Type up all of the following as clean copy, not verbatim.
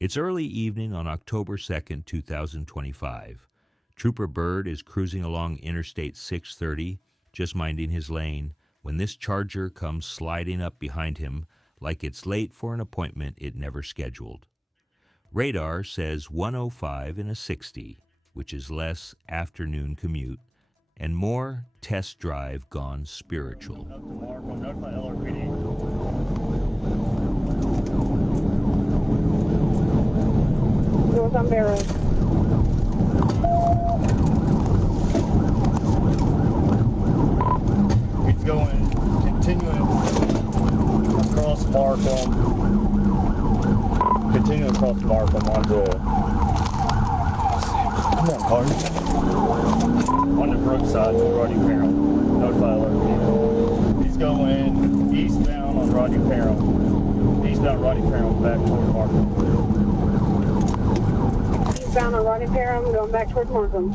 It's early evening on October 2nd, 2025. Trooper Byrd is cruising along Interstate 630, just minding his lane, when this Charger comes sliding up behind him like it's late for an appointment it never scheduled. Radar says 105 in a 60, which is less afternoon commute, and more test drive gone spiritual. North on Barrow. It's going, continuing across Markham, onto, come on, cars, on the Brookside on Rodney Parham. Notify alert people. He's going eastbound on Rodney Parham, eastbound Rodney Parham back toward Markham. Eastbound on Rodney Parham, going back toward Markham.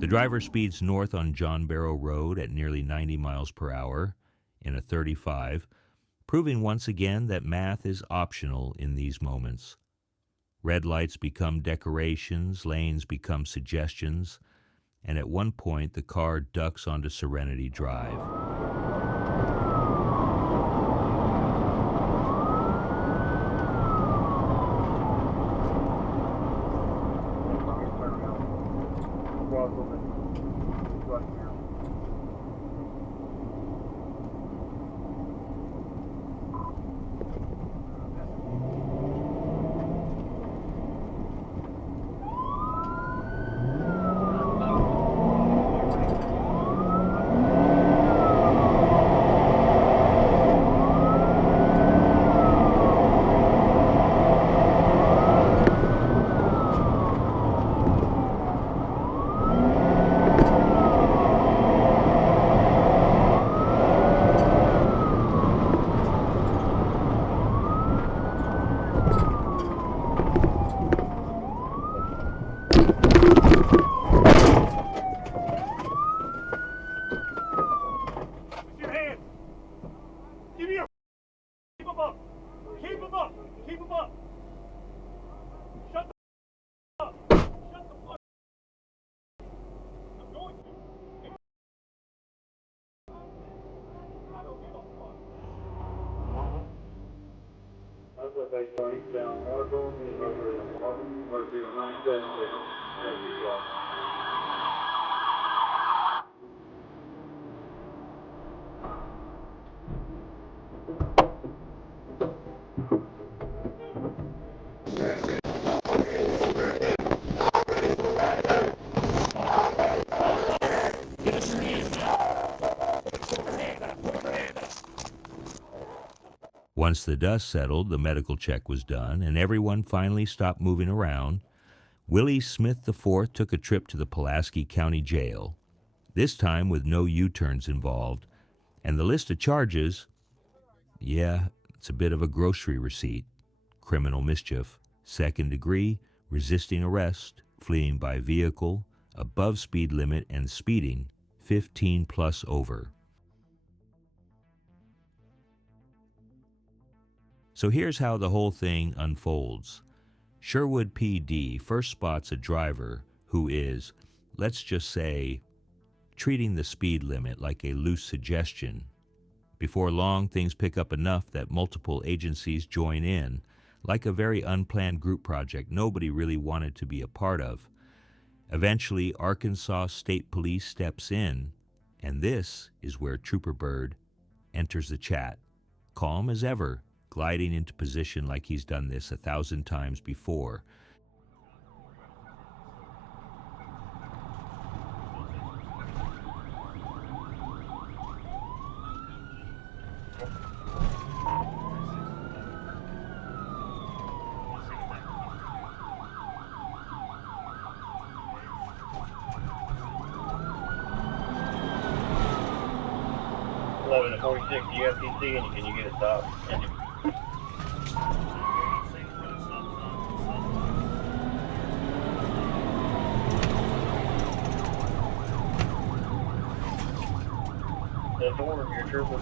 The driver speeds north on John Barrow Road at nearly 90 miles per hour in a 35, proving once again that math is optional in these moments. Red lights become decorations, lanes become suggestions, and at one point the car ducks onto Serenity Drive. Once the dust settled, the medical check was done, and everyone finally stopped moving around. Willie Smith IV took a trip to the Pulaski County Jail, this time with no U-turns involved, and the list of charges, yeah, it's a bit of a grocery receipt. Criminal mischief, second degree, resisting arrest, fleeing by vehicle, above speed limit, and speeding, 15 plus over. So here's how the whole thing unfolds. Sherwood PD first spots a driver who is, let's just say, treating the speed limit like a loose suggestion. Before long, things pick up enough that multiple agencies join in, like a very unplanned group project nobody really wanted to be a part of. Eventually, Arkansas State Police steps in, and this is where Trooper Byrd enters the chat, calm as ever, gliding into position like he's done this 1,000 times before. To 46 UFTC, and can you get a stop? The door of your trooper.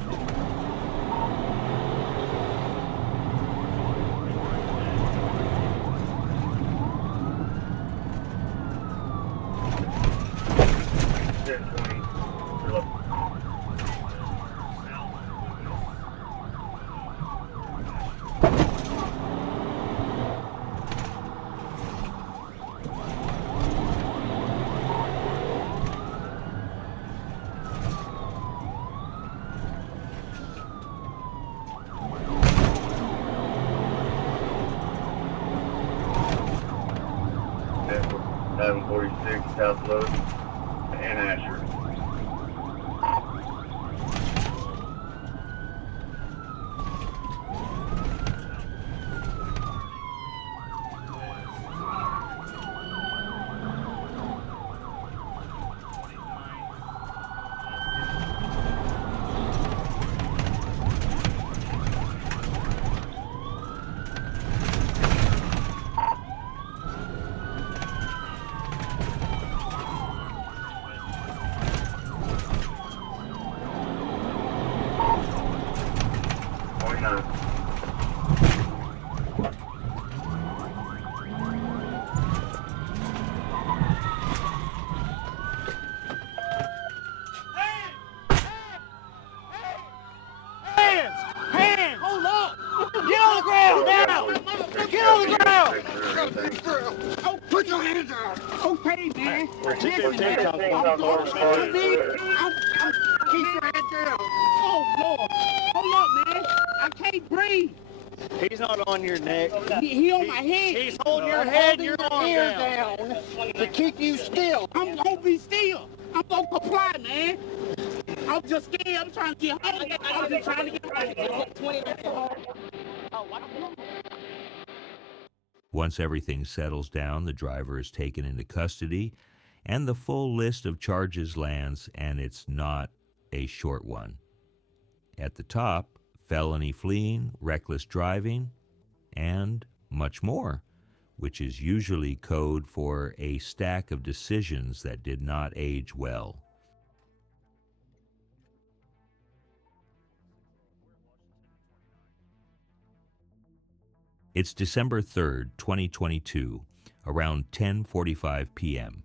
1146 South Load and Asher. Put your hands down. Okay, man. Listen, man. Keep your head down. Oh, Lord. Hold up, man. I can't breathe. He's not on your neck. He on my head. He's holding your head and your arm down to keep you still. I'm going to be still. I'm going to comply, man. I'm just scared. I'm trying to get home. I'm just trying to get home. Once everything settles down, the driver is taken into custody, and the full list of charges lands, and it's not a short one. At the top, felony fleeing, reckless driving, and much more, which is usually code for a stack of decisions that did not age well. It's December 3rd, 2022, around 10:45 p.m.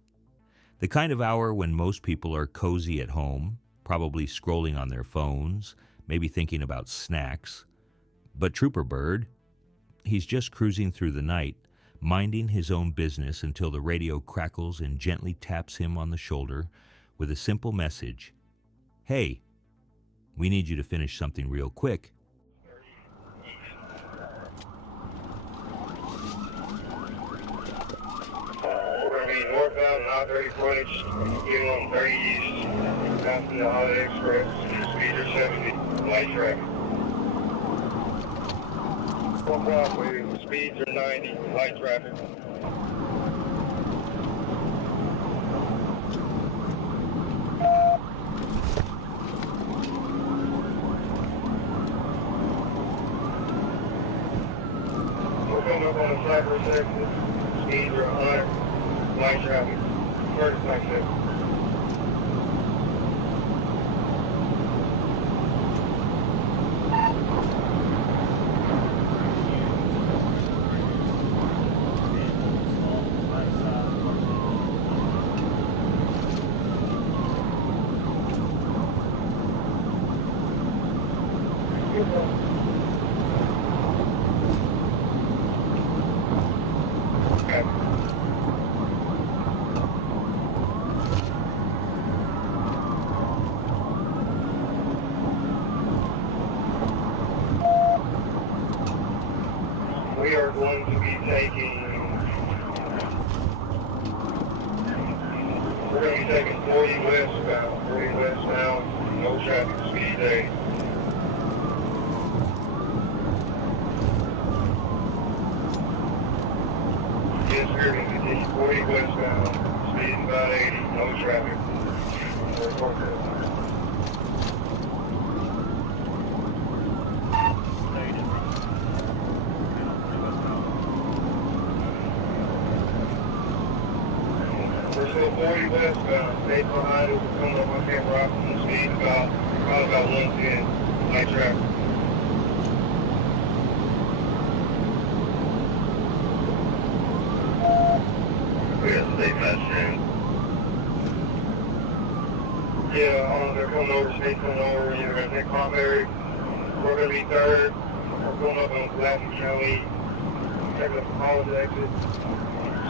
The kind of hour when most people are cozy at home, probably scrolling on their phones, maybe thinking about snacks. But Trooper Bird, he's just cruising through the night, minding his own business until the radio crackles and gently taps him on the shoulder with a simple message. Hey, we need you to finish something real quick. Northbound, not 30 footage, getting on 30 east, passing the Holiday Express, speed are 70, light traffic. One Broadway, speeds are 90, light traffic. Coming up on the Cypress exit, speeds are 100. Light traffic, first exit. We are going to be taking, 40 westbound, no traffic, speed 80. Yes, we're going to continue 40 westbound, speed about 80, no traffic. We're still 40 westbound, stay behind us, we're coming up on Camp Rock from the speed probably about 110, light traffic. We got state pass. Yeah, they're coming over, state coming over, you're going to take Cranberry, we're going to be third, we're going up on Pulaski County, check up the college exit,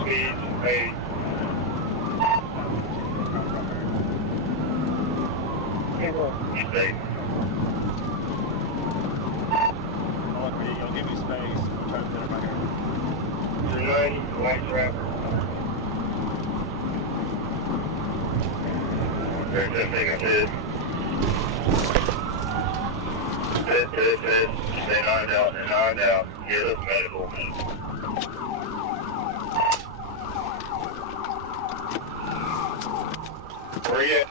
speeds 80. You stay. You'll give me space. I'm trying to fit it right here. You're 90, light traffic. Sit. Stay knocked out. Get us medical. Where you at?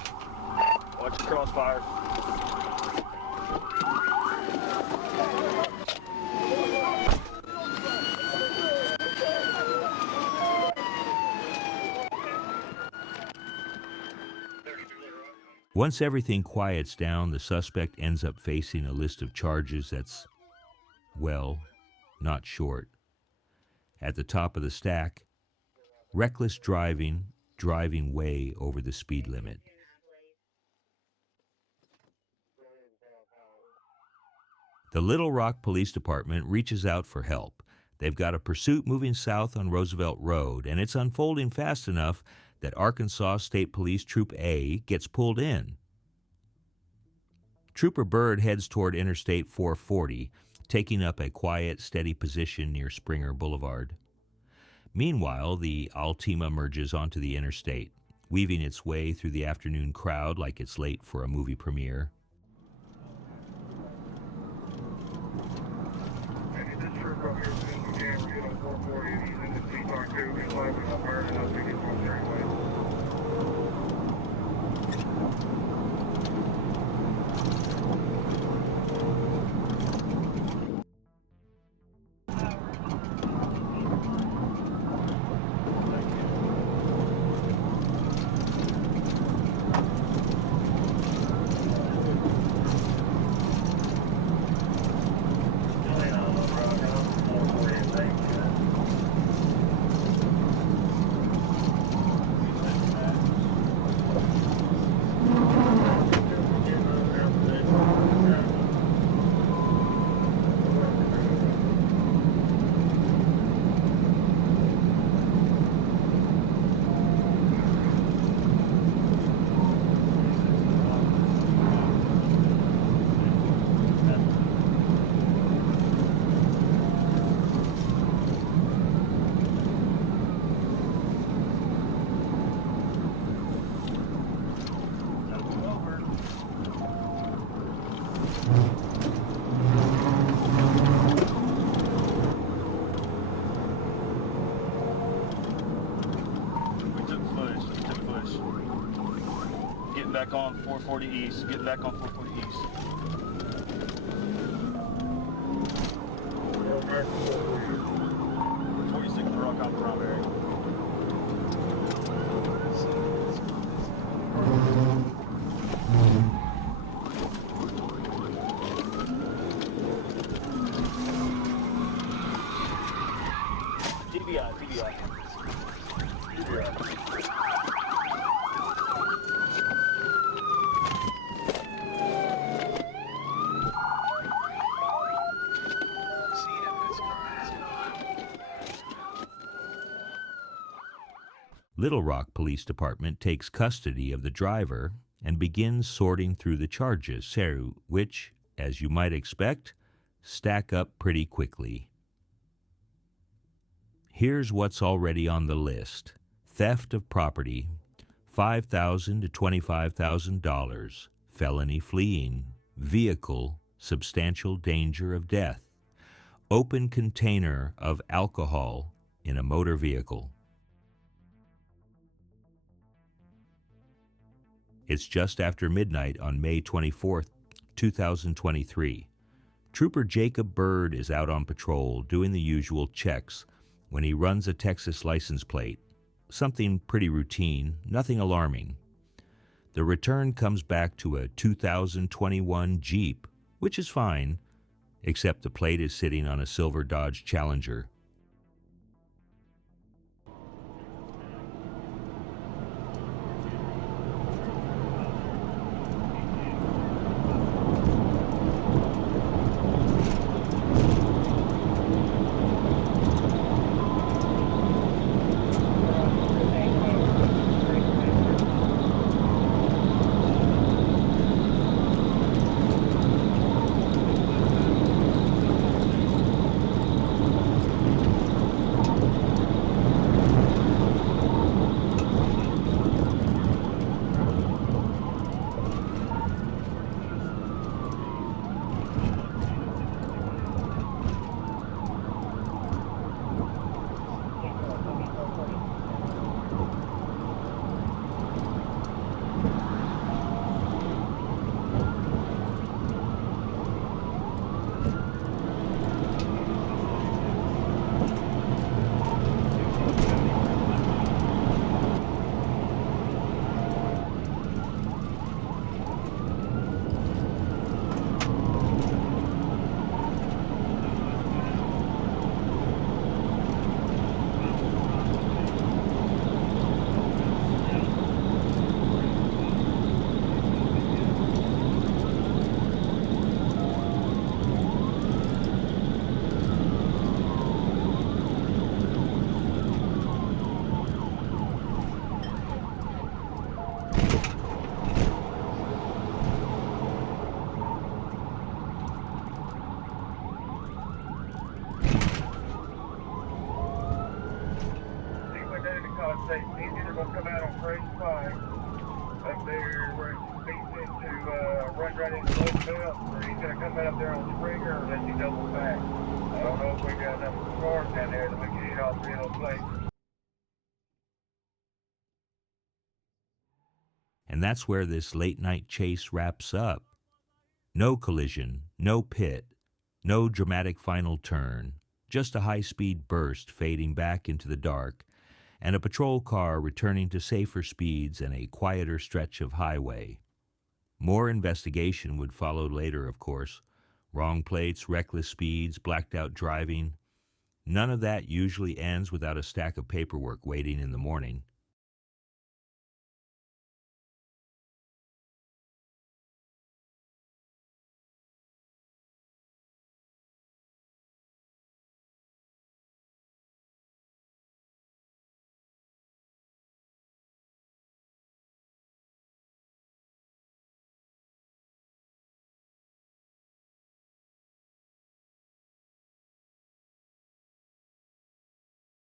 Watch your crossfire. Once everything quiets down, the suspect ends up facing a list of charges that's, well, not short. At the top of the stack, reckless driving way over the speed limit. The Little Rock Police Department reaches out for help. They've got a pursuit moving south on Roosevelt Road, and it's unfolding fast enough that Arkansas State Police Troop A gets pulled in. Trooper Byrd heads toward Interstate 440, taking up a quiet, steady position near Springer Boulevard. Meanwhile, the Altima merges onto the interstate, weaving its way through the afternoon crowd like it's late for a movie premiere. This troop up here, as soon as we can, we're getting on 440, and he's in the T-Car 2, he's liable to burn it up to get one straightaway. Getting back on 440 East. Getting back on 440 East. Okay. 46 the Rock on the Primary. TBI. Little Rock Police Department takes custody of the driver and begins sorting through the charges, which, as you might expect, stack up pretty quickly. Here's what's already on the list: theft of property, $5,000 to $25,000, felony fleeing, vehicle, substantial danger of death, open container of alcohol in a motor vehicle. It's just after midnight on May 24, 2023. Trooper Jacob Byrd is out on patrol doing the usual checks when he runs a Texas license plate. Something pretty routine, nothing alarming. The return comes back to a 2021 Jeep, which is fine, except the plate is sitting on a silver Dodge Challenger. going to come out on Grace Pike up there where it feeds into, run right into Little Belt. Or he's going to come out there on Springer unless he doubles back. I don't know if we got enough cars down there that we can hit all three of those places. And that's where this late night chase wraps up. No collision, no pit, no dramatic final turn, just a high-speed burst fading back into the dark, and a patrol car returning to safer speeds and a quieter stretch of highway. More investigation would follow later, of course. Wrong plates, reckless speeds, blacked-out driving. None of that usually ends without a stack of paperwork waiting in the morning.